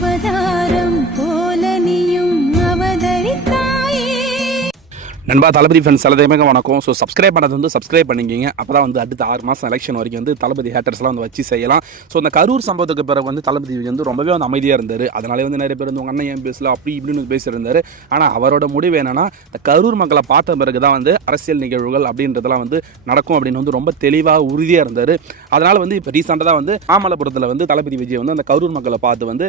Vừa. நண்பா தளபதி ஃப்ரெண்ட்ஸ் எல்லாத்தையுமே வணக்கம். ஸோ சப்ஸ்கிரைப் பண்ணது வந்து சப்ஸ்கிரைப் பண்ணிக்கிங்க. அப்போ தான் வந்து அடுத்த ஆறு மாதம் எலெக்ஷன் வரைக்கும் வந்து தளபதி ஹேட்டர்ஸ்லாம் வந்து வச்சு செய்யலாம். ஸோ அந்த கரூர் சம்பவத்துக்கு பிறகு வந்து தளபதி விஜய் வந்து ரொம்பவே வந்து அமைதியாக இருந்தார். அதனாலே வந்து நிறைய பேர் வந்து உங்கள் அண்ணன் ஏன் பேசல? அப்படி இப்படின்னு பேசியிருந்தார். ஆனால் அவரோட முடிவு என்னென்னா இந்த கரூர் மக்களை பார்த்த பிறகு தான் வந்து அரசியல் நிகழ்வுகள் அப்படின்றதெல்லாம் வந்து நடக்கும் அப்படின்னு வந்து ரொம்ப தெளிவாக உறுதியாக இருந்தார். அதனால் வந்து இப்போ ரீசெண்டாக தான் வந்து மாமல்லபுரத்தில் வந்து தளபதி விஜய் வந்து அந்த கரூர் மக்களை பார்த்து வந்து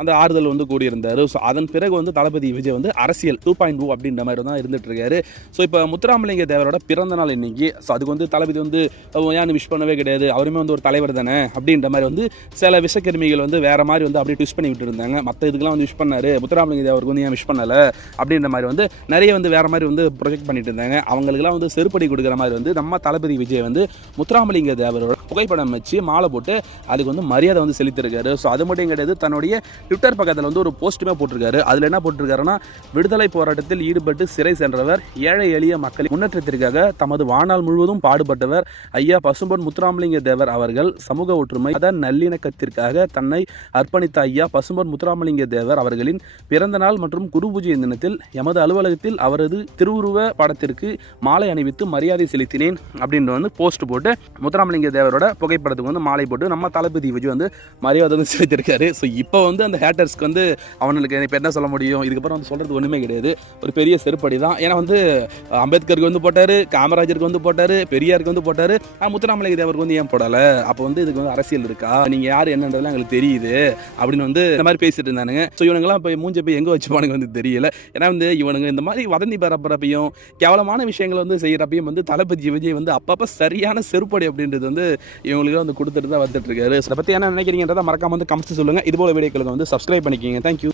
அந்த ஆறுதல் வந்து கூடியிருந்தார் ஸோ அதன் பிறகு வந்து தளபதி விஜய் வந்து அரசியல் டூ பாயிண்ட் டூ அப்படின்ற மாதிரி தான் இருந்துட்டு இருக்காரு. ஸோ இப்போ முத்துராமலிங்க தேவரோட பிறந்த நாள் இன்னைக்கு. ஸோ அதுக்கு வந்து தளபதி வந்து ஏன்னு ஏன் விஷ் பண்ணவே கிடையாது? அவருமே வந்து ஒரு தலைவர் தானே? அப்படின்ற மாதிரி வந்து சில விஷக்கிருமிகள் வந்து வேறு மாதிரி வந்து அப்படியே ட்விஸ்ட் பண்ணி விட்டு இருந்தாங்க. மற்ற இதுக்கெல்லாம் வந்து விஷ் பண்ணார். முத்துராமலிங்க தேவருக்கு வந்து ஏன் விஷ் பண்ணல? அப்படின்ற மாதிரி வந்து நிறைய வந்து வேறு மாதிரி வந்து ப்ரொஜெக்ட் பண்ணிட்டு இருந்தாங்க. அவங்களுக்குலாம் வந்து செருப்படி கொடுக்குற மாதிரி வந்து நம்ம தளபதி விஜய் வந்து முத்துராமலிங்க தேவரோட புகைப்படம் வச்சு மாலை போட்டு அதுக்கு வந்து மரியாதை வந்து செலுத்திருக்காரு. ஸோ அது மட்டும் கிடையாது தன்னுடைய ட்விட்டர் பக்கத்தில் வந்து ஒரு போஸ்ட்டுமே போட்டிருக்காரு. அதில் என்ன போட்டிருக்காருன்னா விடுதலை போராட்டத்தில் ஈடுபட்டு சிறை சென்றவர் ஏழை எளிய மக்களின் முன்னேற்றத்திற்காக தமது வாழ்நாள் முழுவதும் பாடுபட்டவர் ஐயா பசும்பொன் முத்துராமலிங்க தேவர் அவர்கள் சமூக ஒற்றுமை அதன் நல்லிணக்கத்திற்காக தன்னை அர்ப்பணித்த ஐயா பசும்பொன் முத்துராமலிங்க தேவர் அவர்களின் பிறந்த நாள் மற்றும் குரு பூஜை தினத்தில் எமது அலுவலகத்தில் அவரது திருவுருவ படத்திற்கு மாலை அணிவித்து மரியாதை செலுத்தினேன் அப்படின்னு வந்து போஸ்ட் போட்டு முத்துராமலிங்க தேவரோட புகைப்படத்துக்கு வந்து மாலை போட்டு நம்ம தளபதி விஜய் வந்து மரியாதை வந்து செலுத்தியிருக்காரு. ஸோ இப்போ வந்து அந்த ஹேட்டர்ஸ்க்கு வந்து அவனுக்கு இப்போ என்ன சொல்ல முடியும்? இதுக்கப்புறம் வந்து சொல்கிறது ஒன்றுமே கிடையாது. ஒரு பெரிய செருப்படி தான் ஏன்னா வந்து அம்பேத்கருக்கு வந்து போட்டார் காமராஜருக்கு வந்து போட்டார் பெரியாருக்கு வந்து போட்டார். முத்துராமலிங்க தேவருக்கு வந்து ஏன் போடலை? அப்போ வந்து இதுக்கு வந்து அரசியல் இருக்கா? நீங்கள் யார் என்னன்றதுலாம் எங்களுக்கு தெரியுது அப்படின்னு வந்து இந்த மாதிரி பேசிட்டு இருந்தானுங்க. ஸோ இவனுங்கெல்லாம் இப்போ மூஞ்ச போய் எங்கே வச்சுப்பானுங்க வந்து தெரியல. ஏன்னா வந்து இவனுங்க இந்த மாதிரி வதந்தி பரப்புறப்பையும் கேவலமான விஷயங்களை வந்து செய்கிறப்பையும் வந்து தளபதி விஜய் வந்து அப்பப்போ சரியான செருப்படி அப்படின்றது வந்து இவங்களுக்கு வந்து கொடுத்துட்டு தான் வந்துட்டு இருக்காரு. இதை பற்றி என்ன நினைக்கிறீங்கன்றதை மறக்காம வந்து கமெண்ட்ஸ் சொல்லுங்கள் இது போல வீடியோக்களுக்கு வந்து சப்ஸ்கிரைப் பண்ணிக்கிங்க. தேங்க்யூ